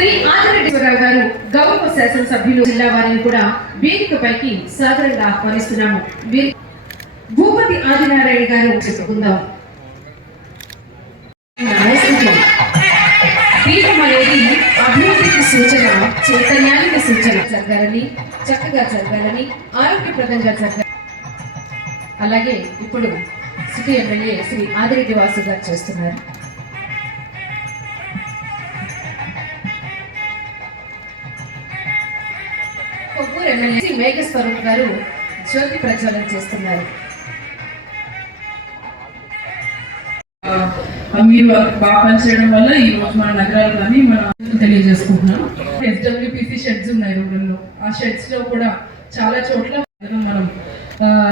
శ్రీ ఆదిరెడ్డివరావు గారు గౌరవ శాసనసభ్యులు జిల్లా వారిని కూడా వేదికపైకి సాదరంగా ఆహ్వానిస్తున్నాము. భూపతి ఆదినారాయణ గారు చెప్పుకుందాం దీపం అనేది అభివృద్ధికి సూచన చైతన్యానికి సూచన జరగాలని చక్కగా జరగాలని ఆరోగ్యప్రదంగా జరగాలి అలాగే ఇప్పుడు సిటీ ఎమ్మెల్యే శ్రీ ఆదిరెడ్డి వాసు గారు చేస్తున్నారు. ఎమ్మెల్యే మేఘస్వరూప్ గారు జ్యోతి ప్రజ్వలన చేస్తున్నారు. మీరు బాగా పనిచేయడం వల్ల ఈ రోజు మన నగరాలు కానీ మన తెలియజేసుకుంటున్నాం. ఎస్డబ్ల్యూపీసీ షెడ్స్ ఉన్నాయి రూరల్లో ఆ షెడ్స్లో కూడా చాలా చోట్ల మనం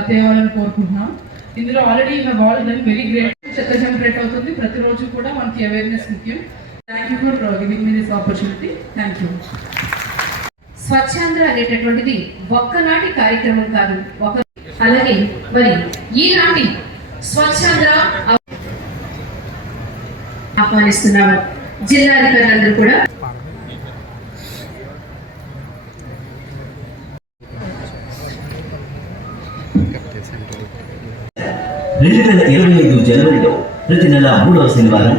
తేవాలని కోరుకుంటున్నాం. ఇందులో already have all very great చెత్త జనరేట్ అవుతుంది. ప్రతిరోజు కూడా మనకి అవేర్నెస్ ముఖ్యం. Thank you for giving me this opportunity thank you Swachhandhra అనేటటువంటిది ఒక్కనాటి కార్యక్రమం కాదు. ఒక అలాగే మరి ఈనాటి స్వచ్ఛాంధ్ర అవ- ఆహ్వానిస్తున్నాము జిల్లాధికారులందరూ కూడా. రెండు వేల ఇరవై ఐదు జనవరిలో ప్రతి నెల మూడవ శనివారం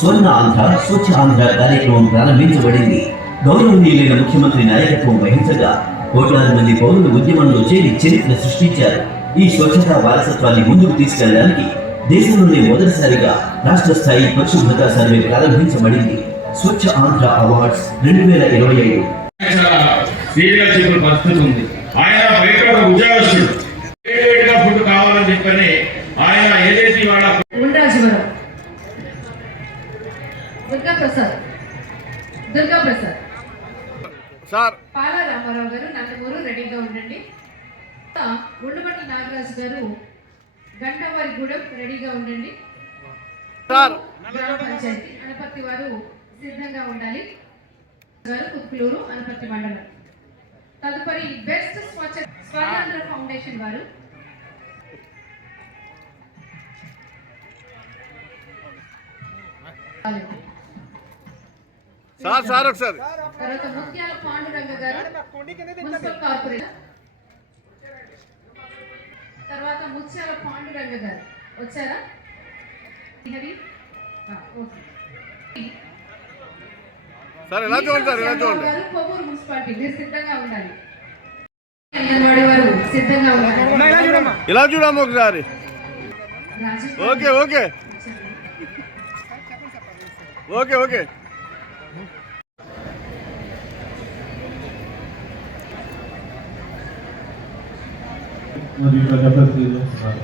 స్వర్ణ ఆంధ్ర స్వచ్ఛ ఆంధ్ర కార్యక్రమం ప్రారంభించబడింది. గౌరవనీయులైన ముఖ్యమంత్రి నాయకత్వం వహించగా కోట్లాది మంది పౌరులు ఉద్యమంలో చేరి చరిత్ర సృష్టించారు. ఈ స్వచ్ఛతా వారసత్వాన్ని ముందుకు తీసుకెళ్ళడానికి దేశంలోనే మొదటిసారిగా రాష్ట్ర స్థాయి పరిశుభ్రత సర్వే ప్రారంభించబడింది. స్వచ్ఛ ఆంధ్ర అవార్డ్స్ రెండు వేల ఇరవై ఐదు. సీరియల్ చెప్పిన పరిస్థితి ఉంది ఆయన బయట ఒక ఉద్యోగస్తుడు వేడి గా ఫుడ్ కావాలని చెప్పని ఆయన ఏదైతే ఇవాళ ఉండ్రాజవరం దుర్గా ప్రసాద్ దుర్గా ప్రసాద్ సార్. పాల రామారావు గారు నందమూరు రెడీగా ఉండండి. ఉండబట్ల నాగరాజు గారు గంటవారిగూడెం రెడీగా ఉండండి. సార్. గ్రామ పంచాయతీ అనపర్తి వారు సిద్ధంగా ఉండాలి. గారు కుక్లూరు అనపర్తి మండలం. తదుపరి బెస్ట్ స్వచ్ఛ స్వర్ణాంధ్ర ఫౌండేషన్ వారు సార్ సార్ ఒకసారి. తర్వాత ముత్యాల పాండురంగ గారు మున్సిపల్ కార్పొరేటర్. తర్వాత ముత్యాల పాండురంగ గారు. వచ్చారా? హరి ఆ, ఓకే. సార్ ఎలా చూడండి సార్ ఎలా చూడండి? కొవ్వూరు మున్సిపాలిటీ. మీరు సిద్ధంగా ఉండాలి. అంగన్వాడీ వారు సిద్ధంగా ఉండాలి. ఇలా చూడమ్మ? ఒకసారి? Okay okay. Okay okay. మరియు ప్రజాప్రతినిధులు ఉన్నారు.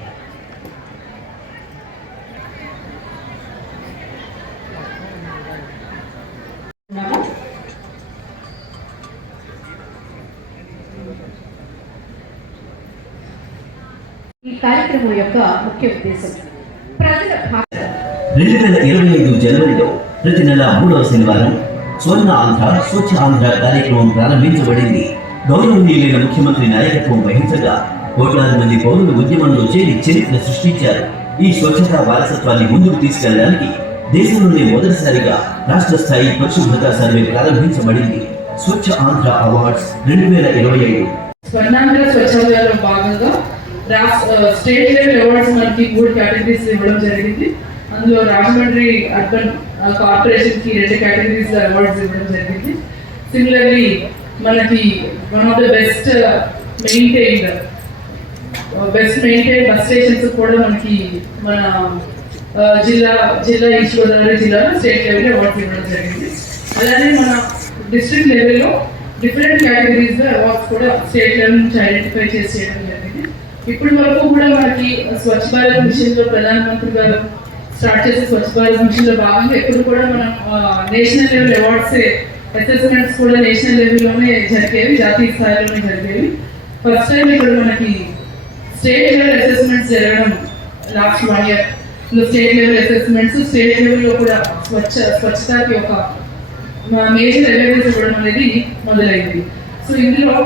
ఈ కార్యక్రమం యొక్క ముఖ్య ఉద్దేశం ప్రజల రెండు వేల ఇరవై ఐదు జనవరిలో ప్రతి నెల మూడవ శనివారం స్వర్ణ ఆంధ్ర స్వచ్ఛ ఆంధ్ర కార్యక్రమం ప్రారంభించబడింది గౌరవనీయులైన ముఖ్యమంత్రి నాయకత్వం వహించగా కోట్లాది మంది పౌరులు ఉద్యమంలో చేరి చరిత్ర సృష్టించారు. ఈ స్వచ్ఛతా వారసత్వాన్ని ముందుకు తీసుకెళ్ళడానికి దేశంలోనే మొదటిసారిగా రాష్ట్ర స్థాయి పరిశుభ్రత సర్వే ప్రారంభించబడింది. స్వచ్ఛ ఆంధ్ర అవార్డ్స్ రెండు వేల ఇరవై ఐదు. స్వర్ణాంధ్ర స్వచ్ఛాలయాలో భాగంగా స్టేట్ లెవెల్ అవార్డ్స్ మనకి మూడు కేటగిరీస్ ఇవ్వడం జరిగింది. అందులో రాజమండ్రి అర్బన్ కార్పొరేషన్కి రెండు కేటగిరీస్ అవార్డ్స్ ఇవ్వడం జరిగింది. సిమిలర్లీ మనకి one of the best maintained best maintain bus stations కూడా మనకి మన జిల్లా జిల్లా ఈస్ట్ గోదావరి జిల్లాలో స్టేట్ లెవెల్ అవార్డ్స్ ఇవ్వడం జరిగింది. అలానే మన డిస్ట్రిక్ట్ లెవెల్లో డిఫరెంట్ కేటగిరీస్ అవార్డ్స్ కూడా స్టేట్ లెవెల్ నుంచి ఐడెంటిఫై చేసి చేయడం జరిగింది. ఇప్పటి వరకు కూడా మనకి స్వచ్ఛ భారత్ మిషన్లో ప్రధానమంత్రి గారు స్టార్ట్ చేసే స్వచ్ఛ భారత్ మిషన్లో భాగంగా ఎప్పుడు కూడా మనం నేషనల్ లెవెల్ అవార్డ్స్ అసెస్మెంట్స్ కూడా నేషనల్ లెవెల్లోనే జరిగేవి జాతీయ స్థాయిలోనే జరిగేవి. ఫస్ట్ టైం ఇక్కడ మనకి స్టేట్ లెవెల్ అసెస్మెంట్స్ జరగడం last one year state level assessments state లెవెల్లో కూడా స్వచ్ఛ స్వచ్ఛతకి ఒక మేజర్ అవేర్నెస్ ఇవ్వడం అనేది మొదలైంది. సో ఇందులో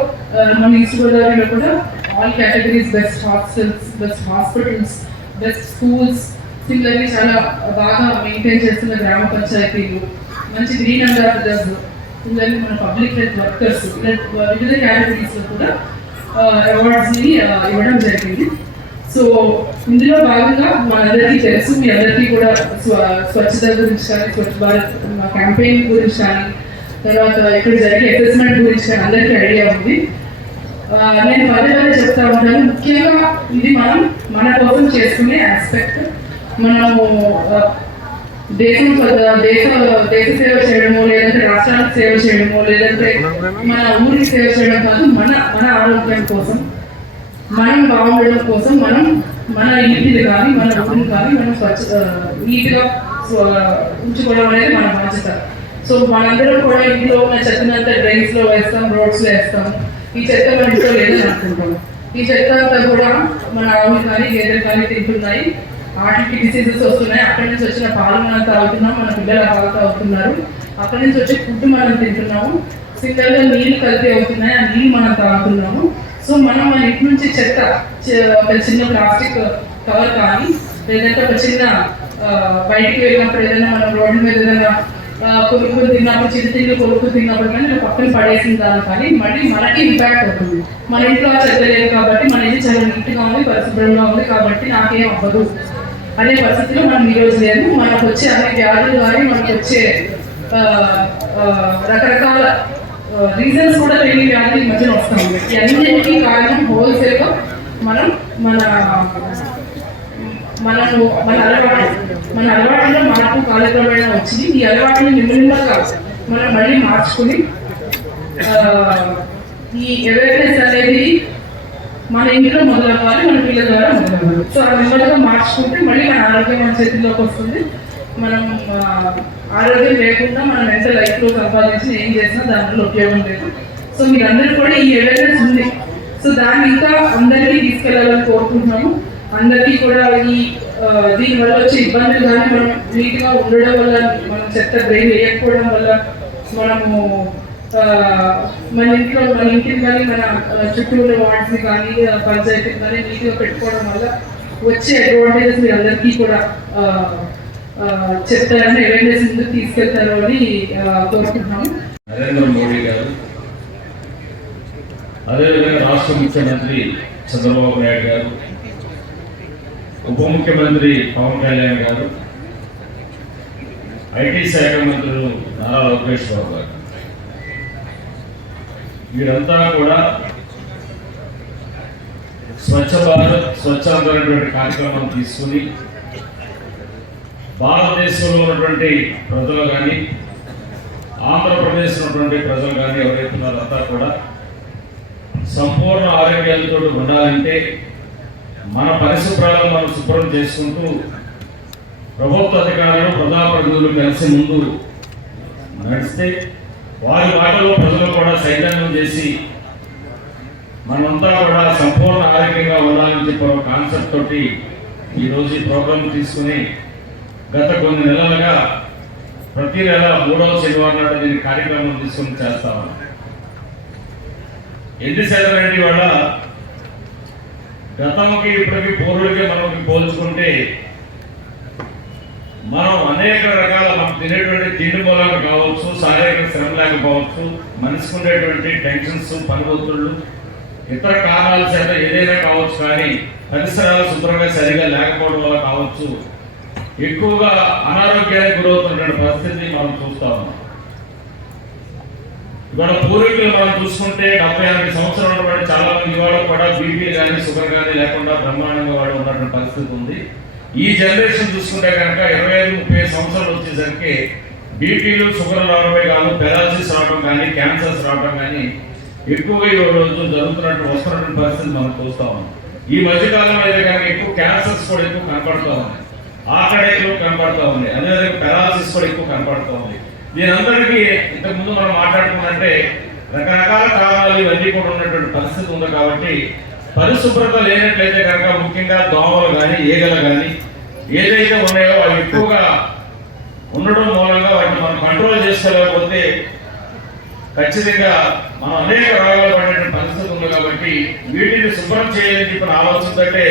మన ఈస్ట్ గోదావరిలో కూడా all categories best hostels best hospitals best schools similarly చాలా బాగా మెయింటైన్ చేస్తున్న గ్రామ పంచాయతీలు మంచి గ్రీన్ అంబాసిడర్స్ పిల్లలు మన పబ్లిక్ హెల్త్ వర్కర్స్ వివిధ కేటగిరీస్లో కూడా అవార్డ్స్ని ఇవ్వడం జరిగింది. సో ఇందులో భాగంగా మనందరికీ తెలుసు మీ అందరికీ కూడా స్వ- స్వచ్ఛత గురించి కానీ స్వచ్ఛ భారత్ క్యాంపెయిన్ గురించి కానీ తర్వాత ఇక్కడ జరిగే అసెస్మెంట్ గురించి కానీ అందరికీ ఐడియా ఉంది. నేను పదే పదే చెప్తా ఉంటాను. ముఖ్యంగా ఇది మనం మన కోసం చేసుకునే ఆస్పెక్ట్ మనము దేశం దేశ దేశ సేవ చేయడమో లేదంటే రాష్ట్రానికి సేవ చేయడమో లేదంటే మన ఊరికి సేవ చేయడం కాదు మన మన ఆరోగ్యం కోసం మనం బాగుండడం కోసం మనం మన ఇంటిని కానీ మన ఊరిని కానీ మనం స్వచ్ఛ నీట్గా ఉంచుకోవడం అనేది మన బాధ్యత. సో మనందరం కూడా ఇంట్లో ఉన్న చెత్తనంతా డ్రైన్స్లో వేస్తాం రోడ్స్లో వేస్తాం. ఈ చెత్త మన ఇంట్లో లేదని అనుకుంటాం. ఈ చెత్త అంతా కూడా మన ఆవులు కానీ గేదెలు కానీ తింటున్నాయి. వాటికి డిసీజెస్ వస్తున్నాయి. అక్కడి నుంచి వచ్చిన పాలు మనం తాగుతున్నాం మన పిల్లలు పాలు తాగుతున్నారు. అక్కడి నుంచి వచ్చే ఫుడ్ మనం తింటున్నాము. సింగల్గా నీళ్ళు నీళ్ళు కలిపి అవుతున్నాయి. ఆ నీళ్ళు మనం తాగుతున్నాము. సో మనం మన ఇంటి నుంచి చెత్త ఒక చిన్న ప్లాస్టిక్ కవర్ కానీ లేదంటే ఒక చిన్న బయటికి వెళ్ళినప్పుడు ఏదైనా మనం రోడ్డు మీద ఏదైనా ఆ, తిన్నప్పుడు చిన్న చిన్న కొనుక్కు తిన్నప్పుడు కానీ పక్కన పడేసిన దాని కానీ మళ్ళీ మనకి ఇంపాక్ట్ అవుతుంది. మన ఇంట్లో చెత్త లేదు కాబట్టి మన ఇది చాలా నీట్గా ఉంది పరిశుభ్రంగా ఉంది కాబట్టి నాకేం అవ్వదు. అనే పరిస్థితిలో మనం ఈరోజు లేదు మనకు వచ్చే అనేక వ్యాధులు కానీ మనకు వచ్చే రకరకాల రీజన్స్ కూడా తెలియని వ్యాధులు ఈ మధ్యన వస్తాయి ఈ కారణం హోల్సేల్గా మనం మన మనము మన అలవాటు మన అలవాటులో మార్పు కాలక్రమేణా వచ్చింది. ఈ అలవాటుని నిమ్మగా మనం మళ్ళీ మార్చుకుని ఈ అవేర్నెస్ అనేది మన ఇంట్లో మొదలవ్వాలి మన పిల్లల ద్వారా మొదలవ్వాలి. సో ఆ నెమ్మదిగా మార్చుకుంటే మళ్ళీ మన ఆరోగ్యం మన చేతిలోకి వస్తుంది. మనం ఆరోగ్యం లేకుండా మనం ఎంత లైఫ్లో సంపాదించి ఏం చేసినా దాంట్లో ఉపయోగం లేదు. సో మీరందరూ కూడా ఈ అవేర్నెస్ ఉంది. సో దాన్ని ఇంకా అందరికీ తీసుకెళ్ళాలని కోరుకుంటున్నాము. అందరికీ కూడా ఈ దీని వల్ల వచ్చే ఇబ్బందులు కానీ మనం నీట్గా ఉండడం వల్ల మనం చెత్త బ్రెయిన్ వేయకపోవడం వల్ల మనము మన ఇంట్లో మన ఇంటిని కానీ మన చుట్టూ ఉన్న వార్డ్స్ని కానీ పంచాయతీని కానీ నీట్గా పెట్టుకోవడం వల్ల వచ్చే అడ్వాంటేజెస్ మీ అందరికీ కూడా చెప్తారని అవేర్నెస్ ముందుకు తీసుకెళ్తారు అని కోరుకుంటున్నాము. నరేంద్ర మోడీ గారు అదేవిధంగా రాష్ట్ర ముఖ్యమంత్రి చంద్రబాబు నాయుడు గారు ఉప ముఖ్యమంత్రి పవన్ కళ్యాణ్ గారు ఐటీ శాఖ మంత్రులు నారా లోకేష్ బాబు గారు. వీరంతా కూడా స్వచ్ఛ భారత్ స్వచ్ఛమైనటువంటి కార్యక్రమం తీసుకుని భారతదేశంలో ఉన్నటువంటి ప్రజలు కానీ ఆంధ్రప్రదేశ్ ఉన్నటువంటి ప్రజలు కానీ ఎవరైతే ఉన్నారో అంతా కూడా సంపూర్ణ ఆరోగ్యాలతో ఉండాలంటే మన పరిశుభ్రాలను మనం శుభ్రం చేసుకుంటూ ప్రభుత్వ అధికారులు ప్రజాప్రతినిధులు కలిసి ముందు నడిస్తే వారి మాటలో ప్రజలు కూడా సైతన్యం చేసి మనమంతా కూడా సంపూర్ణ ఆరోగ్యంగా ఉండాలని చెప్పి ఒక కాన్సెప్ట్ తోటి ఈరోజు ఈ ప్రోగ్రాం తీసుకుని గత కొన్ని నెలలుగా ప్రతి నెల మూడవ శనివారం నాడు దీని కార్యక్రమం తీసుకుని చేస్తామని ఎన్ని శాతం వాళ్ళ గతంకి ఇప్పటికి పౌరులకి మనకి పోల్చుకుంటే మనం అనేక రకాల మనం తినేటువంటి తిండి మూలంగా కావచ్చు శారీరక శ్రమ లేకపోవచ్చు మనిషికి ఉండేటువంటి టెన్షన్స్ పని ఒత్తిళ్ళు ఇతర కారణాల చేత ఏదైనా కావచ్చు కానీ పరిసరాలు శుభ్రంగా సరిగా లేకపోవడం వల్ల కావచ్చు. ఎక్కువగా అనారోగ్యానికి గురవుతున్నటువంటి పరిస్థితి మనం చూస్తాము ఇవాళ పూర్వీకులు మనం చూసుకుంటే డెబ్బై ఎనభై సంవత్సరాలు ఉన్నటువంటి చాలా మంది ఇవాళ కూడా బీపీ కానీ షుగర్ కానీ లేకుండా బ్రహ్మాండంగా వాడు ఉన్నటువంటి పరిస్థితి ఉంది. ఈ జనరేషన్ చూసుకుంటే కనుక ఇరవై ఐదు ముప్పై ఐదు సంవత్సరాలు వచ్చేసరికి బీపీలు షుగర్ రావడమే కాదు పెరాలసిస్ రావడం కానీ క్యాన్సర్స్ రావడం కానీ ఎక్కువగా ఈ రోజు జరుగుతున్నట్టు వస్తున్నటువంటి పరిస్థితి మనం చూస్తా ఉన్నాం. ఈ మధ్యకాలంలో అయితే కనుక ఎక్కువ క్యాన్సర్స్ కూడా ఎక్కువ కనపడుతూ ఉన్నాయి. ఆకడ ఎక్కువ కనపడుతూ ఉంది అదేవిధంగా పెరాలసిస్ కూడా ఎక్కువ కనపడుతూ ఉంది. దీనందరికీ ఇంతకుముందు మనం మాట్లాడుకున్నట్టే రకరకాల కారణాలు ఇవన్నీ కూడా ఉన్నటువంటి పరిస్థితి ఉంది కాబట్టి పరిశుభ్రత లేనట్లయితే కనుక ముఖ్యంగా దోమలు కానీ కానీ ఏదైతే ఉన్నాయో అవి ఎక్కువగా ఉండడం మూలంగా వాటిని మనం కంట్రోల్ చేసుకోలేకపోతే ఖచ్చితంగా మనం అనేక రోగాలు పడేటువంటి పరిస్థితి ఉంది కాబట్టి వీటిని శుభ్రం చేయాలని చెప్పిన ఆలోచనతో అంటే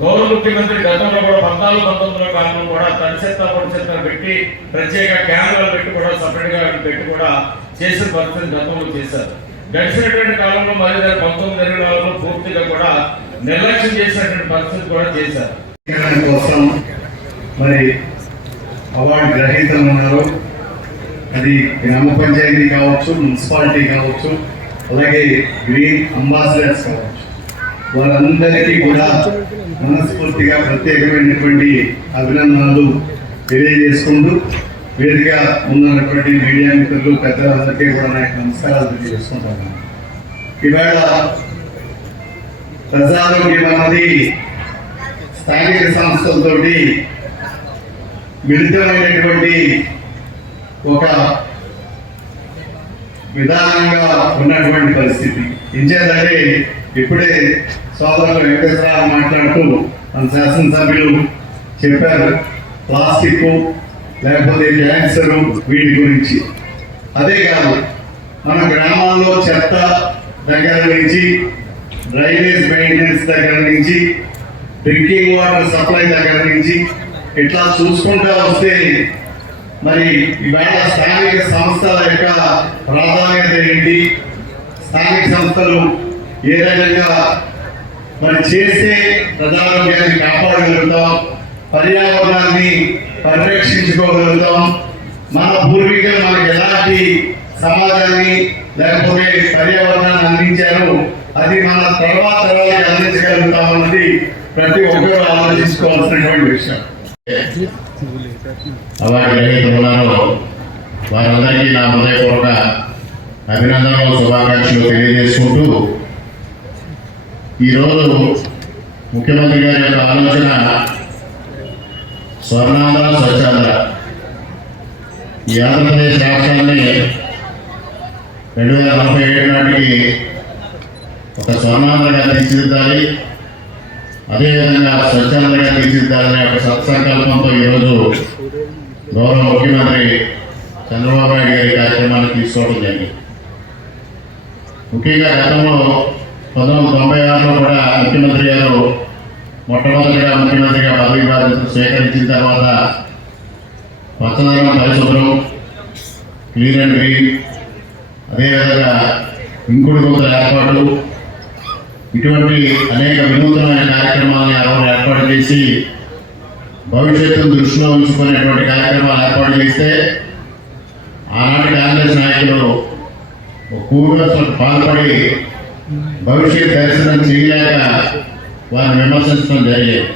గౌరవ ముఖ్యమంత్రి గతంలో కూడా పద్నాలుగు పంతొమ్మిదిలో కాలంలో కూడా తడి చెత్త పొడి చెత్త పెట్టి ప్రత్యేక కేంద్రాలు పెట్టి కూడా సపరేట్గా పెట్టి కూడా చేసిన పరిస్థితి గతంలో చేశారు. గడిచినటువంటి కాలంలో మరి పంతొమ్మిది ఇరవై నాలుగులో పూర్తిగా కూడా నిర్లక్ష్యం చేసినటువంటి పరిస్థితి కూడా చేశారు. కోసం మరి అవార్డు గ్రహీతలు ఉన్నారు. అది గ్రామ పంచాయతీ కావచ్చు మున్సిపాలిటీ కావచ్చు అలాగే గ్రీన్ అంబాసిడర్స్ కావచ్చు. వారందరికీ కూడా మనస్ఫూర్తిగా ప్రత్యేకమైనటువంటి అభినందనలు తెలియజేసుకుంటూ వేదిక ఉన్నటువంటి మీడియా మిత్రులు పెద్దలందరికీ కూడా నాకు నమస్కారాలు తెలియజేసుకుంటాను ఇవాళ ప్రజారోగ్యం అన్నది స్థానిక సంస్థలతో మిళితమైనటువంటి ఒక విధానంగా ఉన్నటువంటి పరిస్థితి. ఇంచేదంటే ఇప్పుడే సోదరులు వెంకటేశ్వరరావు మాట్లాడుతూ మన శాసనసభ్యులు చెప్పారు ప్లాస్టిక్ లేకపోతే క్యాన్సర్ వీటి గురించి. అదే కాదు మన గ్రామాల్లో చెత్త దగ్గర నుంచి డ్రైనేజ్ మెయింటెనెన్స్ దగ్గర నుంచి డ్రింకింగ్ వాటర్ సప్లై దగ్గర నుంచి ఇట్లా చూసుకుంటా వస్తే మరి ఇవాళ స్థానిక సంస్థల యొక్క ప్రాధాన్యత ఏంటి? స్థానిక సంస్థలు ఏ రకంగా మరి చేస్తే ప్రజారోగ్యాన్ని కాపాడగలుగుతాం? పర్యావరణాన్ని పరిరక్షించుకోగలుగుతాం? మన పూర్వీకులు మనకి ఎలాంటి సమాజాన్ని లేకపోతే పర్యావరణాన్ని అందించారు అది మన తర్వాత తరాలకి అందించగలుగుతాం అన్నది ప్రతి ఒక్కరూ ఆలోచించుకోవాల్సినటువంటి విషయం. అలాగే గ్రహీతలు ఉన్నారో వారందరికీ నా హృదయపూర్వక అభినందనలు శుభాకాంక్షలు తెలియజేసుకుంటూ ఈరోజు ముఖ్యమంత్రి గారి యొక్క ఆలోచన స్వర్ణాంధ్ర స్వచ్ఛాంధ్ర. ఈ ఆంధ్రప్రదేశ్ రాష్ట్రాన్ని రెండు వేల నలభై ఏడు నాటికి ఒక స్వర్ణాంధ్రగా తీర్చిదిద్దాలి. అదేవిధంగా స్వచ్ఛందంగా తీర్చిదిద్దాలనే ఒక సత్సంకల్పంతో ఈరోజు గౌరవ ముఖ్యమంత్రి చంద్రబాబు నాయుడు గారి కార్యక్రమాన్ని తీసుకోవడం జరిగింది. ముఖ్యంగా గతంలో పంతొమ్మిది తొంభై ఆరులో కూడా ముఖ్యమంత్రి గారు మొట్టమొదటిగా ముఖ్యమంత్రిగా పదవి బాధ్యతలు స్వీకరించిన తర్వాత పచ్చదనం పరిశుభ్రం క్లీన్ అండ్ గ్రీన్ అదేవిధంగా ఇంకుడు గుంతల ఏర్పాటు ఇటువంటి అనేక వినూత్నమైన కార్యక్రమాలను ఎవరు ఏర్పాటు చేసి భవిష్యత్తును దృష్టిలో ఉంచుకునేటువంటి కార్యక్రమాలు ఏర్పాటు చేస్తే ఆనాటి కాంగ్రెస్ నాయకులు కూడసలకు పాల్పడి భవిష్యత్ దర్శనం చేయలేక వారిని విమర్శించడం జరిగేది.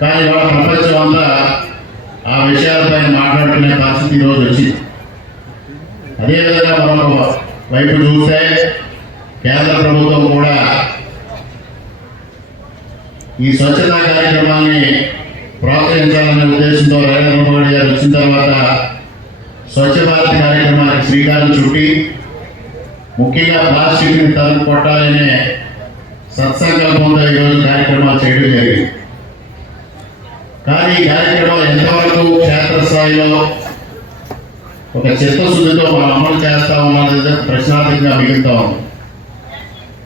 కానీ వాళ్ళ ప్రపంచం అంతా ఆ విషయాలపై మాట్లాడుకునే పరిస్థితి ఈరోజు వచ్చింది. అదేవిధంగా మరొక వైపు చూస్తే కేంద్ర ప్రభుత్వం కూడా ఈ స్వచ్ఛతా కార్యక్రమాన్ని ప్రోత్సహించాలనే ఉద్దేశంతో నరేంద్ర మోడీ గారు వచ్చిన తర్వాత స్వచ్ఛ భారత్ కార్యక్రమానికి శ్రీకారం చుట్టి ముఖ్యంగా ప్లాస్టిక్ని తరుము కొట్టాలనే సత్సంకల్పంతో ఈరోజు కార్యక్రమాలు చేయడం జరిగింది. కానీ ఈ కార్యక్రమం ఎంతవరకు క్షేత్రస్థాయిలో ఒక చిత్తశుద్ధితో మనం అమలు చేస్తా ఉన్నది ప్రశ్నార్థకంగా మిగులుతా ఉంది.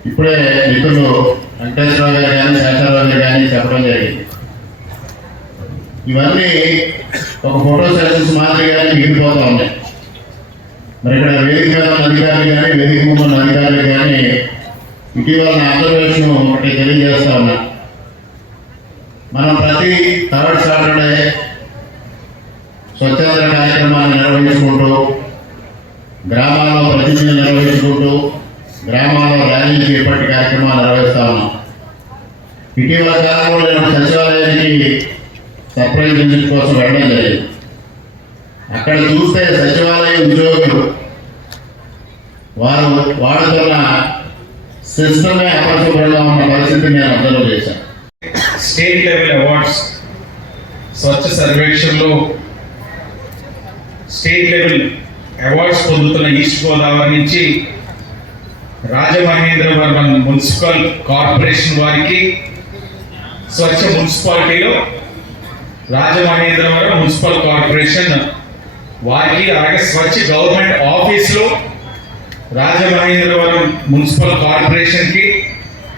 ఇప్పుడే మిత్రులు వెంకటేశ్వర గారు కానీ శేషారావు గారు కానీ చెప్పడం జరిగింది. ఇవన్నీ ఒక ఫోటో సెషన్స్ మాదిరిగానే మిగిలిపోతా ఉన్నాయి. మరి ఇక్కడ వేదిక ఉన్న అధికారులు కానీ వేదిక ముందు ఉన్న అధికారులు కానీ ఇటీవల నా అబ్జర్వేషన్ ఒకటి తెలియజేస్తా ఉన్నా. మనం ప్రతి థర్డ్ సాటర్డే స్వచ్ఛంద కార్యక్రమాన్ని నిర్వహించుకుంటూ గ్రామాల్లో ప్రతిజ్ఞ నిర్వహించుకుంటూ గ్రామాల్లో ర్యాలీలు చేపట్టి కార్యక్రమాలు నిర్వహిస్తా ఉన్నాం ఇటీవల కాలంలో నేను సచివాలయానికి సర్ప్రైజ్ విజిట్ కోసం వెళ్ళడం జరిగింది. అక్కడ చూస్తే సచివాలయ ఉద్యోగులు వారు వాడుతున్న సిస్టమే అపరిశుభ్రంగా ఉన్న పరిస్థితి నేను అబ్జర్వ్ చేశాను. స్టేట్ లెవెల్ అవార్డ్స్ స్వచ్ఛ సర్వేక్షణలో స్టేట్ లెవెల్ అవార్డ్స్ పొందుతున్న ఈస్ట్ గోదావరి నుంచి రాజమహేంద్రవరం మున్సిపల్ కార్పొరేషన్ వారికి స్వచ్ఛ మున్సిపాలిటీలో రాజమహేంద్రవరం మున్సిపల్ కార్పొరేషన్ వారికి అలాగే స్వచ్ఛ గవర్నమెంట్ ఆఫీస్లో రాజమహేంద్రవరం మున్సిపల్ కార్పొరేషన్కి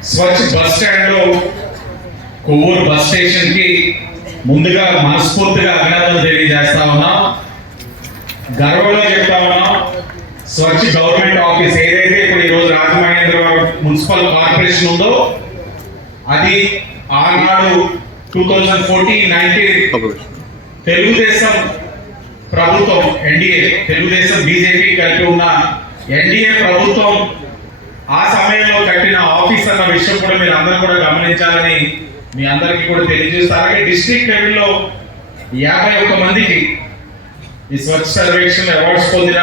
స్వచ్ఛ బస్ స్టాండ్లో కొవ్వూరు బస్ స్టేషన్కి ముందుగా మనస్ఫూర్తిగా అభినందనలు తెలియజేస్తా ఉన్నాం. గర్వంగా చెప్తా ఉన్నాం స్వచ్ఛ గవర్నమెంట్ ఆఫీస్ ఏదైతే ఇప్పుడు ఈరోజు రాజమహేంద్రవరం మున్సిపల్ కార్పొరేషన్ ఉందో అది ఆనాడు two thousand fourteen nineteen Telugu Desam ప్రభుత్వం ఎన్డీఏ తెలుగుదేశం బీజేపీ కలిపి ఉన్న ఎన్డీఏ ప్రభుత్వం ఆ సమయంలో కట్టిన ఆఫీస్ అన్న విషయం కూడా మీరు అందరూ కూడా గమనించాలని మీ అందరికీ కూడా తెలియజేస్తారు అలాగే డిస్ట్రిక్ట్ లెవెల్లో యాభై ఒక్క మందికి ఈ స్వచ్ఛ సర్వేక్షణ అవార్డ్స్ పొందిన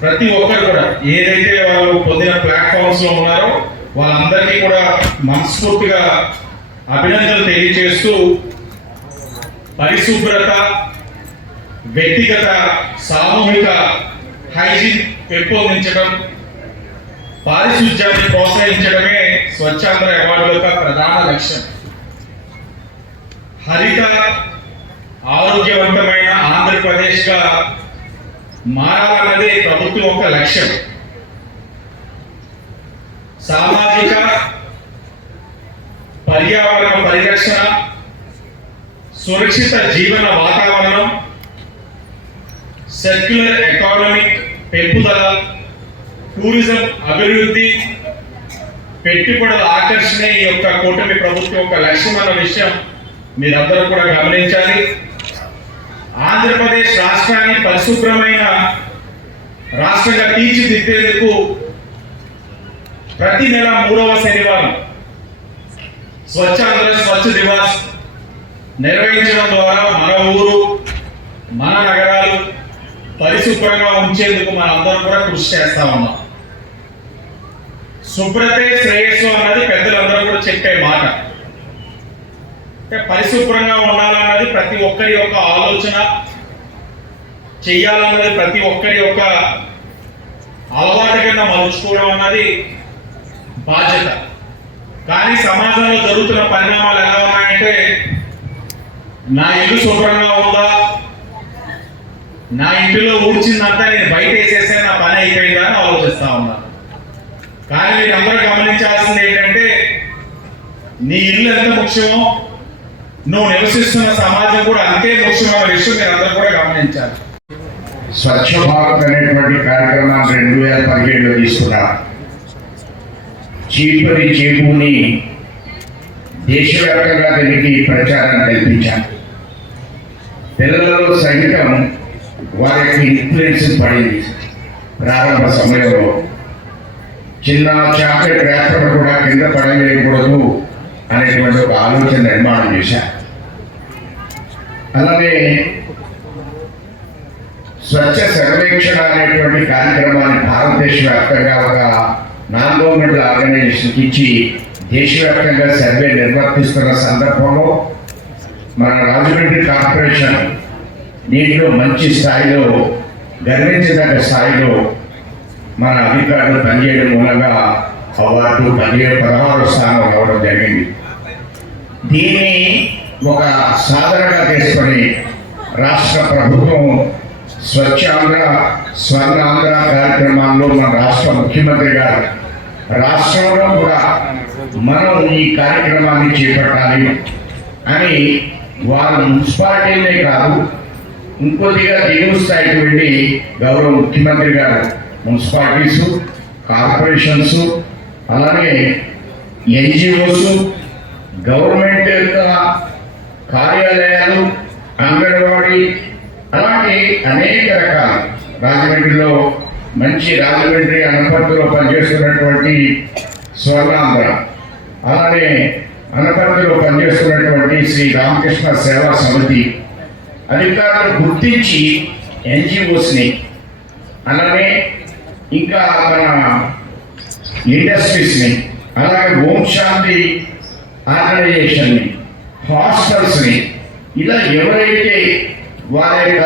ప్రతి ఒక్కరు కూడా ఏదైతే వాళ్ళు పొందిన ప్లాట్ఫామ్స్లో ఉన్నారో వాళ్ళందరికీ కూడా మనస్ఫూర్తిగా అభినందనలు తెలియజేస్తూ పరిశుభ్రత వ్యక్తిగత సామూహిక హైజీన్ పెంపొందించడం పారిశుధ్యాన్ని ప్రోత్సహించడమే స్వచ్ఛాంధ్ర అవార్డు యొక్క ప్రధాన లక్ష్యం. హరిత ఆరోగ్యవంతమైన ఆంధ్రప్రదేశ్గా మారాలన్నదే ప్రభుత్వం యొక్క లక్ష్యం. సామాజిక పర్యావరణ పరిరక్షణ సురక్షిత జీవన వాతావరణం సర్క్యులర్ ఎకానమిక్ పెంపుదల టూరిజం అభివృద్ధి పెట్టుబడుల ఆకర్షణ ఈ యొక్క కూటమి ప్రభుత్వం యొక్క లక్ష్యం అన్న విషయం మీరందరూ కూడా గమనించాలి. ఆంధ్రప్రదేశ్ రాష్ట్రాన్ని పరిశుభ్రమైన రాష్ట్రంగా తీర్చిదిద్దేందుకు ప్రతి నెల మూడవ శనివారం స్వచ్ఛాంధ్ర స్వచ్ఛ దివాస్ నిర్వహించడం ద్వారా మన ఊరు మన నగరాలు పరిశుభ్రంగా ఉంచేందుకు మనం అందరం కూడా కృషి చేస్తా ఉన్నాం. శుభ్రతే శ్రేయస్సు అన్నది పెద్దలందరూ కూడా చెప్పే మాట. అంటే పరిశుభ్రంగా ఉండాలన్నది ప్రతి ఒక్కరి యొక్క ఆలోచన చెయ్యాలన్నది ప్రతి ఒక్కరి యొక్క అలవాటు కింద మలుచుకోవడం అన్నది బాధ్యత. కానీ సమాజంలో జరుగుతున్న పరిణామాలు ఎలా ఉన్నాయంటే నా ఇల్లు శుభ్రంగా ఉందా? నా ఇంటిలో ఊడ్చిందంతా నేను బయట వేసేస్తే నా పని అయిపోయిందా అని ఆలోచిస్తా ఉన్నాను కానీ మీరందరూ గమనించాల్సింది ఏంటంటే నీ ఇల్లు ఎంత ముఖ్యమో నువ్వు నివసిస్తున్న సమాజం కూడా అంతే ముఖ్యమైన విషయం మీరు అందరూ కూడా గమనించాలి. స్వచ్ఛ భారత్ అనేటువంటి కార్యక్రమాన్ని రెండు వేల పదిహేడులో తీసుకున్నారు. చీపుని చేపుని దేశవ్యాప్తంగా దీనికి ప్రచారం కల్పించారు. పిల్లలలో సైతం వారికి ఇన్ఫ్లుయెన్స్ పడింది. ప్రారంభ సమయంలో చిన్న చాక్లెట్ వ్యాపారం కూడా కింద పడవేయకూడదు అనేటువంటి ఒక ఆలోచన నిర్మాణం చేశారు. అలాగే స్వచ్ఛ సర్వేక్షణ అనేటువంటి కార్యక్రమాన్ని భారతదేశ వ్యాప్తంగా ఒక నాన్ గవర్నమెంట్ ఆర్గనైజేషన్కి ఇచ్చి దేశవ్యాప్తంగా సర్వే నిర్వర్తిస్తున్న సందర్భంలో మన రాజమండ్రి కార్పొరేషన్ దీంట్లో మంచి స్థాయిలో గర్వించదగ్గ స్థాయిలో మన అధికారులు పనిచేయడం మూలంగా అవార్డు పదిహేడు పదహారు స్థానం రావడం జరిగింది. దీన్ని ఒక సాధనగా తీసుకొని రాష్ట్ర ప్రభుత్వం స్వచ్ఛాంధ్ర స్వర్ణాంధ్ర కార్యక్రమాల్లో మన రాష్ట్ర ముఖ్యమంత్రి గారు రాష్ట్రంలో కూడా మనం ఈ కార్యక్రమాన్ని చేపట్టాలి అని వారు మున్సిపాలిటీలే కాదు ఇంకొద్దిగా దిగువ స్థాయికి వెళ్ళి గౌరవ ముఖ్యమంత్రి గారు మున్సిపాలిటీస్ కార్పొరేషన్స్ అలాగే ఎన్జిఓస్ గవర్నమెంట్ యొక్క కార్యాలయాలు అంగన్వాడీ అలాంటి అనేక రకాల రాజమండ్రిలో మంచి రాజమండ్రి అనపర్తిలో పనిచేస్తున్నటువంటి స్వర్ణాంధ్ర. అలానే అనపర్తిలో పనిచేస్తున్నటువంటి శ్రీ రామకృష్ణ సేవా సమితి అధికారులు గుర్తించి ఎన్జిఓస్ని అలానే ఇంకా మన ఇండస్ట్రీస్ని అలాగే ఓం శాంతి ఆర్గనైజేషన్ని హాస్టల్స్ని ఇలా ఎవరైతే వారి యొక్క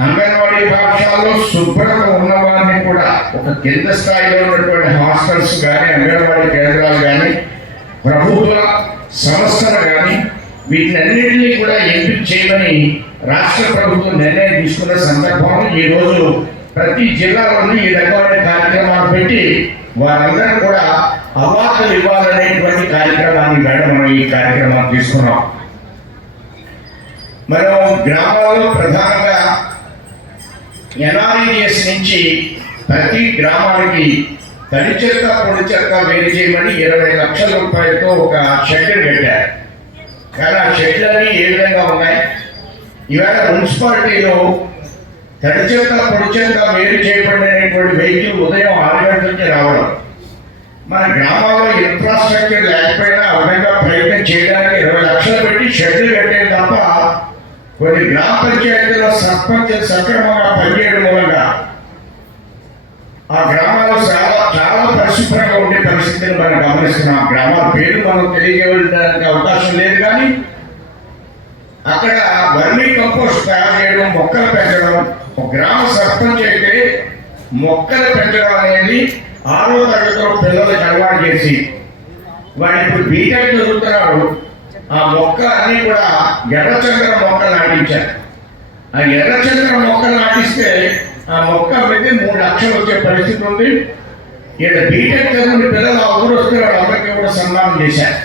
అంగన్వాడీ పాఠశాలలో శుభ్రత ఉన్న వారిని కూడా ఒక కింద స్థాయిలో ఉన్నటువంటి హాస్టల్స్ కానీ అంగన్వాడీ కేంద్రాలు కానీ ప్రభుత్వ సంస్థలు కానీ వీటినన్నింటినీ కూడా ఎంపిక చేయమని రాష్ట్ర ప్రభుత్వం నిర్ణయం తీసుకున్న సందర్భంలో ఈ రోజు ప్రతి జిల్లాలోనూ ఈ రకమైన కార్యక్రమాలు పెట్టి వారందరూ కూడా అవార్డులు ఇవ్వాలనేటువంటి కార్యక్రమాన్ని మేడం మనం ఈ కార్యక్రమాన్ని తీసుకున్నాం. మనం గ్రామాల్లో ప్రధానంగా ఎన్ఆర్ఈఎస్ నుంచి ప్రతి గ్రామానికి తడి చెత్త పొడి చెత్త వేరు చేయమని ఇరవై లక్షల రూపాయలతో ఒక షెడ్ పెట్టారు కానీ ఆ షెడ్లన్నీ ఏ విధంగా ఉన్నాయి? ఇవాళ మున్సిపాలిటీలో తడి చెత్త పొడి చెత్త వేరు చేయబడినటువంటి వెహికల్ ఉదయం ఆరు గంటలకి రావడం. మన గ్రామాల్లో ఇన్ఫ్రాస్ట్రక్చర్ లేకపోయినా ఆ విధంగా ప్రయత్నం చేయడానికి ఇరవై లక్షలు పెట్టి షెడ్లు కట్టే తప్ప కొన్ని గ్రామ పంచాయతీలో సర్పంచ్ సక్రమంగా పనిచేయడం మూలంగా ఆ గ్రామాలు చాలా చాలా పరిశుభ్రంగా ఉండే పరిస్థితిని మనం గమనిస్తున్నాం. ఆ గ్రామాల పేరు మనం తెలియజేయడానికి అవకాశం లేదు కానీ అక్కడ వర్మీ కంపోస్ట్ తయారు చేయడం మొక్కలు పెంచడం ఒక గ్రామ సర్పంచ్ అయితే మొక్కలు పెంచడం అనేది ఆరో తరగతిలో పిల్లలకు అలవాటు చేసి వాడు ఇప్పుడు బీటెక్ చదువుతున్నాడు ఆ మొక్కలన్నీ కూడా ఎర్రచంద్ర మొక్కలు నాటించారు. ఆ ఎర్రచంద్ర మొక్కలు నాటిస్తే ఆ మొక్క పెట్టి మూడు లక్షలు వచ్చే పరిస్థితి ఉంది. ఇక్కడ బీటెక్ చదివిన పిల్లలు ఆ ఊరు వస్తే అందరికీ కూడా సన్మానం చేశారు.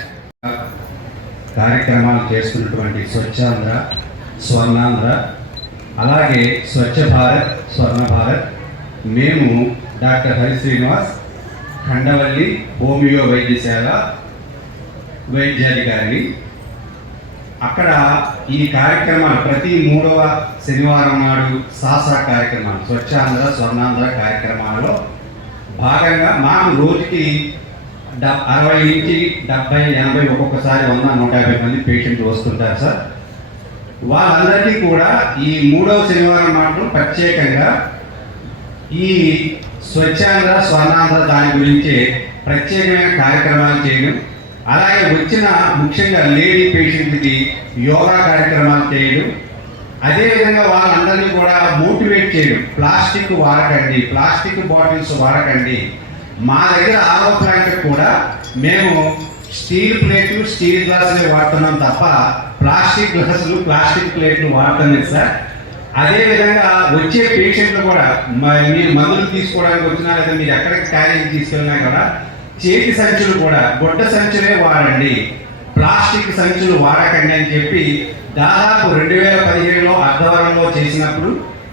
కార్యక్రమాలు చేస్తున్నటువంటి స్వచ్ఛాంధ్ర స్వర్ణాంధ్ర అలాగే స్వచ్ఛ భారత్ స్వర్ణ భారత్. మేము డాక్టర్ హరి శ్రీనివాస్ ఖండవల్లి హోమియో వైద్యశాల వైద్యాధికారి అక్కడ ఈ కార్యక్రమాలు ప్రతి మూడవ శనివారం నాడు శాస్త్ర కార్యక్రమాలు స్వచ్ఛాంధ్ర స్వర్ణాంధ్ర కార్యక్రమాలలో భాగంగా మా రోజుకి డ- అరవై నుంచి డెబ్బై ఎనభై ఒక్కొక్కసారి వంద నూట యాభై మంది పేషెంట్లు వస్తుంటారు సార్. వాళ్ళందరికీ కూడా ఈ మూడవ శనివారం మాత్రం ప్రత్యేకంగా ఈ స్వచ్ఛాంధ్ర స్వర్ణాంధ్ర దాని గురించి ప్రత్యేకమైన కార్యక్రమాలు చేయడం అలాగే వచ్చిన ముఖ్యంగా లేడీ పేషెంట్కి యోగా కార్యక్రమాలు చేయడం అదేవిధంగా వాళ్ళందరినీ కూడా మోటివేట్ చేయడం ప్లాస్టిక్ వాడకండి ప్లాస్టిక్ బాటిల్స్ వాడకండి. మా దగ్గర ఆరో ప్లాంట్ కూడా మేము స్టీల్ ప్లేట్లు స్టీల్ గ్లాసులు వాడుతున్నాం తప్ప ప్లాస్టిక్ గ్లాసులు ప్లాస్టిక్ ప్లేట్లు వాడటం లేదు సార్. అదేవిధంగా వచ్చే పేషెంట్లు కూడా మీరు మందులు తీసుకోవడానికి వచ్చినా లేదా మీరు ఎక్కడికి క్యారేజ్ తీసుకెళ్ళినా కూడా చేతి సంచులు కూడా బొట్ట సంచులే వాడండి. ప్లాస్టిక్ సంచులు వాడకండి అని చెప్పి దాదాపు రెండు వేల పదిహేడులో అర్ధవరంలో చేసినప్పుడు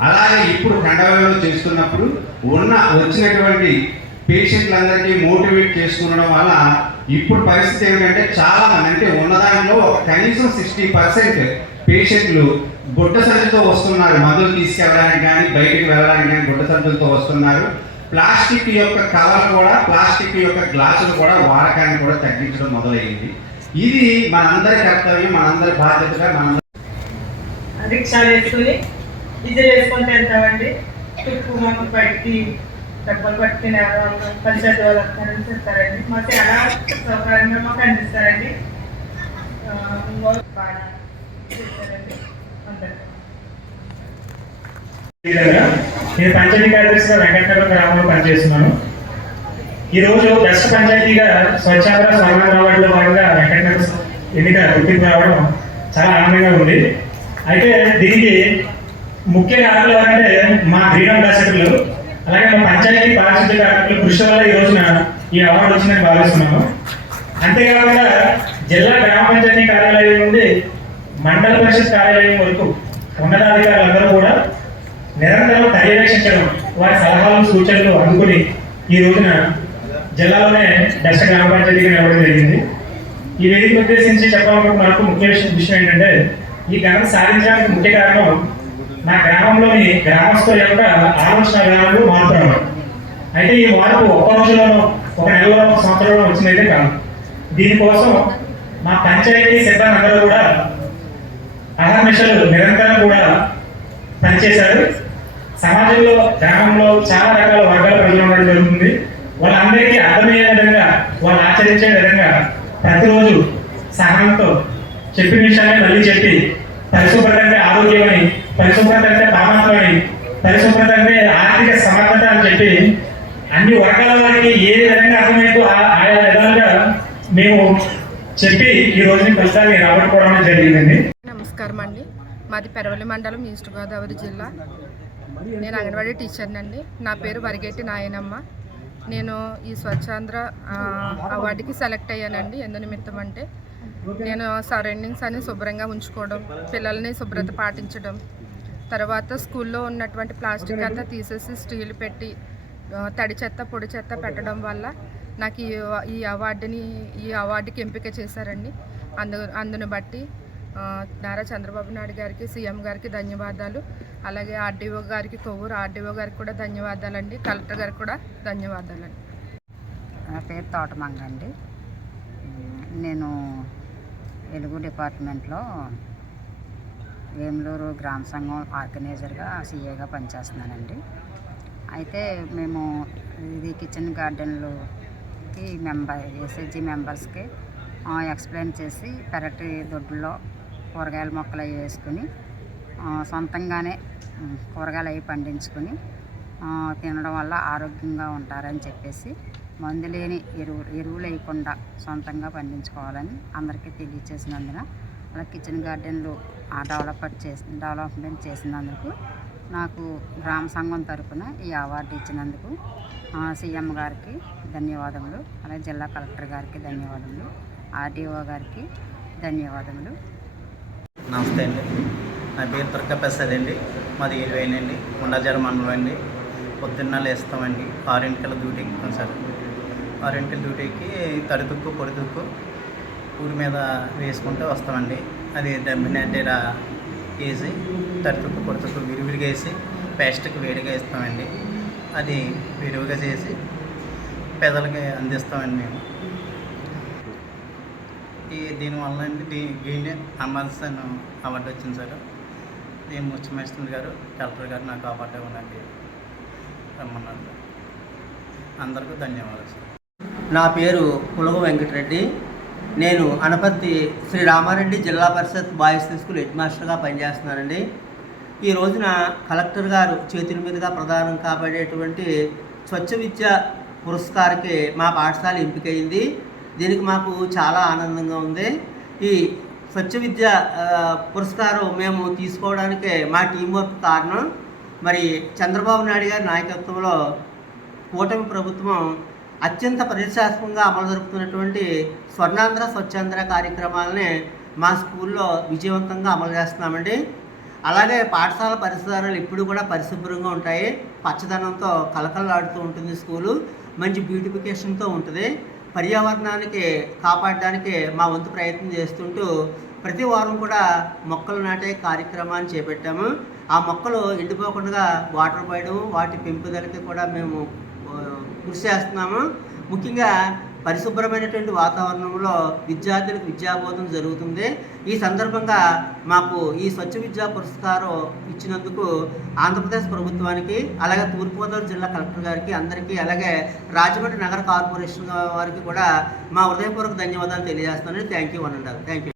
అలాగే ఇప్పుడు ఖండవరంలో చేస్తున్నప్పుడు ఉన్న వచ్చినటువంటి పేషెంట్లందరికీ మోటివేట్ చేసుకునడం వల్ల ఇప్పుడు పరిస్థితి ఏమిటంటే చాలా మంది అంటే ఉన్నదానిలో కనీసం సిక్స్టీ పర్సెంట్ పేషెంట్లు గుడ్డ సంచుతో వస్తున్నారు. మందులు తీసుకెళ్ళడానికి కానీ బయటికి వెళ్ళడానికి కానీ గుడ్డ సంచులతో వస్తున్నారు. ప్లాస్టిక్ యొక్క కవర్ కూడా ప్లాస్టిక్ యొక్క గ్లాసులు కూడా వాడకాన్ని కూడా తగ్గించడం మొదలైంది ఇది మనందరి కర్తవ్యం మనందరి బాధ్యతగా మనందరి రిక్షా వేసుకుని డీజిల్ వేసుకొని వెళ్తామండి చుట్టూ మనం పట్టి డబ్బులు పట్టి పంచాయతీ వాళ్ళు వస్తారని చెప్తారండి మాకు ఎలా సౌకర్యంగా మాకు అందిస్తారండి. బాగా చెప్తారండి అందరికీ. నేను పంచాయతీ కార్యదర్శిగా వెంకటనగరం గ్రామంలో పనిచేస్తున్నాను. ఈ రోజు బెస్ట్ పంచాయతీగా స్వచ్ఛాంధ్ర స్వర్ణ అవార్డులో భాగంగా వెంకటనగర్ ఎన్నిక గుర్తింపు రావడం చాలా ఆనందంగా ఉంది. అయితే దీనికి ముఖ్య కారణాలు ఎవరంటే మా గ్రీన్ అంబాసిడర్లు అలాగే మా పంచాయతీ పారిశుద్ధ్య కార్మికుల కృషి వల్ల ఈ రోజున ఈ అవార్డు వచ్చిందని భావిస్తున్నాను అంతేకాకుండా జిల్లా గ్రామ పంచాయతీ కార్యాలయం నుండి మండల పరిషత్ కార్యాలయం వరకు ఉన్నతాధికారులందరూ కూడా నిరంతరం పర్యవేక్షించడం వారి సలహాలు సూచనలు అందుకుని ఈ రోజున జిల్లాలోనే దర్శ గ్రామ పంచాయతీగా నిలవడం జరిగింది. ఈ వేదిక ఉద్దేశించి చెప్పాలనుకుంటున్న మనకు ముఖ్య విషయం ఏంటంటే ఈ ఘనత సాధించడానికి ముఖ్య కారణం నా గ్రామంలోని గ్రామస్తుల యొక్క ఆలోచన విధానాలు మార్పు అయితే ఈ మార్పు ఒక్క రోజులోనో ఒక నెలలో ఒక సంవత్సరంలో వచ్చినైతే కాదు. దీనికోసం మా పంచాయతీ సిబ్బంది అందరూ కూడా అహర్నిశలు నిరంతరం కూడా పనిచేశారు. సమాజంలో గ్రామంలో చాలా రకాల వర్గాల ప్రజలు ఉండడం జరుగుతుంది. వాళ్ళందరికీ అర్థమయ్యే విధంగా వాళ్ళు ఆచరించే విధంగా ప్రతిరోజు సహనంతో చెప్పిన విషయాన్ని మళ్ళీ చెప్పి పరిశుభ్రత అంటే ఆరోగ్యమని పరిశుభ్రత అంటే పామత్వమని పరిశుభ్రత అంటే ఆర్థిక సమర్థత అని చెప్పి అన్ని వర్గాల వారికి ఏ విధంగా అర్థమైందో ఆ- ఆయా విధాలుగా మేము చెప్పి ఈ రోజుని ఫలితాన్ని రాబట్టుకోవడం జరిగిందండి. నమస్కారం అండి మాది పెరవలి మండలం ఈస్ట్ గోదావరి జిల్లా. నేను అంగన్వాడీ టీచర్ని అండి. నా పేరు వరిగెట్టి నాయనమ్మ. నేను ఈ స్వచ్ఛాంధ్ర అవార్డుకి సెలెక్ట్ అయ్యానండి. ఎందు నిమిత్తం అంటే నేను సరౌండింగ్స్ అన్ని శుభ్రంగా ఉంచుకోవడం పిల్లల్ని శుభ్రత పాటించడం తర్వాత స్కూల్లో ఉన్నటువంటి ప్లాస్టిక్ అంతా తీసేసి స్టీల్ పెట్టి తడి చెత్త పొడి చెత్త పెట్టడం వల్ల నాకు ఈ అవార్డుని ఈ అవార్డుకి ఎంపిక చేశారండి. అందు అందును బట్టి నారా చంద్రబాబు నాయుడు గారికి సీఎం గారికి ధన్యవాదాలు. అలాగే ఆర్డీఓ గారికి కొవ్వూరు. ఆర్డీఓ గారికి కూడా ధన్యవాదాలండి. కలెక్టర్ గారికి కూడా ధన్యవాదాలండి. నా పేరు తోటమంగ అండి. నేను వెలుగు డిపార్ట్మెంట్లో వేములూరు గ్రామ సంఘం ఆర్గనైజర్గా సీఏగా పనిచేస్తున్నానండి. అయితే మేము ఇది కిచెన్ గార్డెన్లోకి మెంబర్ ఎస్హెచ్జి మెంబర్స్కి ఎక్స్ప్లెయిన్ చేసి పెరటి దొడ్లో కూరగాయల మొక్కలు అవి వేసుకుని సొంతంగానే కూరగాయలు అవి పండించుకుని తినడం వల్ల ఆరోగ్యంగా ఉంటారని చెప్పేసి మందు లేని ఎరువు ఎరువులు వేయకుండా సొంతంగా పండించుకోవాలని అందరికీ తెలియచేసినందున అలా కిచెన్ గార్డెన్లు డెవలప్మెంట్ చేసి డెవలప్మెంట్ చేసినందుకు నాకు గ్రామ సంఘం తరఫున ఈ అవార్డు ఇచ్చినందుకు సీఎం గారికి ధన్యవాదములు అలాగే జిల్లా కలెక్టర్ గారికి ధన్యవాదములు ఆర్డీఓ గారికి ధన్యవాదములు. నమస్తే అండి. నా పేరు దుర్గా ప్రసాద్ అండి. మాది ఏలువేనండి ఉండజాడ మండలం అండి. పొద్దున్న లేస్తామండి. ఆరింటికల డ్యూటీకి వెళ్తాం సార్. ఆరింటికల డ్యూటీకి తడిదుక్కు పొడిదుక్కు ఊరి మీద వేసుకుంటూ వస్తామండి. అది డబ్బిని వేసి తడిదుక్కు పొడిదుక్కు విరివిరిగా వేసి పేస్ట్కి వేడిగా ఇస్తామండి అది విరివిగా చేసి పెదలకి అందిస్తామండి మేము. మనకి దీనివల్ల అండి దీ దీన్ని అమర్సన్ అవార్డు వచ్చింది సార్. దీని ముచ్చమేస్తుంది గారు కలెక్టర్ గారు నాకు అవార్డు ఇవ్వడానికి రమ్మన్నారు సార్. అందరికీ ధన్యవాదాలు సార్. నా పేరు పులగ వెంకటరెడ్డి. నేను అనపర్తి శ్రీ రామారెడ్డి జిల్లా పరిషత్ బాయ్స్ స్కూల్ హెడ్ మాస్టర్గా పనిచేస్తున్నానండి. ఈ రోజున కలెక్టర్ గారు చేతుల మీదుగా ప్రదానం కాబడేటువంటి స్వచ్ఛ విద్య పురస్కారకి మా పాఠశాల ఎంపికైంది. దీనికి మాకు చాలా ఆనందంగా ఉంది. ఈ స్వచ్ఛ విద్య పురస్కారం మేము తీసుకోవడానికి మా టీం వర్క్ కారణం. మరి చంద్రబాబు నాయుడు గారి నాయకత్వంలో కూటమి ప్రభుత్వం అత్యంత ప్రతిష్టాత్మకంగా అమలు జరుపుతున్నటువంటి స్వర్ణాంధ్ర స్వచ్ఛాంధ్ర కార్యక్రమాలని మా స్కూల్లో విజయవంతంగా అమలు చేస్తున్నామండి. అలాగే పాఠశాల పరిసరాలు ఎప్పుడు కూడా పరిశుభ్రంగా ఉంటాయి. పచ్చదనంతో కలకలలాడుతూ ఉంటుంది స్కూలు. మంచి బ్యూటిఫికేషన్తో ఉంటుంది. పర్యావరణానికి కాపాడడానికి మా వంతు ప్రయత్నం చేస్తుంటూ ప్రతి వారం కూడా మొక్కలు నాటే కార్యక్రమాన్ని చేపట్టాము. ఆ మొక్కలు ఎండిపోకుండా వాటర్ పోయడం వాటి పెంపుదలకి కూడా మేము కృషి చేస్తున్నాము. ముఖ్యంగా పరిశుభ్రమైనటువంటి వాతావరణంలో విద్యార్థులకు విద్యాబోధన జరుగుతుంది. ఈ సందర్భంగా మాకు ఈ స్వచ్ఛ విద్యా పురస్కారం ఇచ్చినందుకు ఆంధ్రప్రదేశ్ ప్రభుత్వానికి అలాగే తూర్పుగోదావరి జిల్లా కలెక్టర్ గారికి అందరికీ అలాగే రాజమండ్రి నగర కార్పొరేషన్ వారికి కూడా మా హృదయపూర్వక ధన్యవాదాలు తెలియజేస్తానని థ్యాంక్ యూ అనండి థ్యాంక్ యూ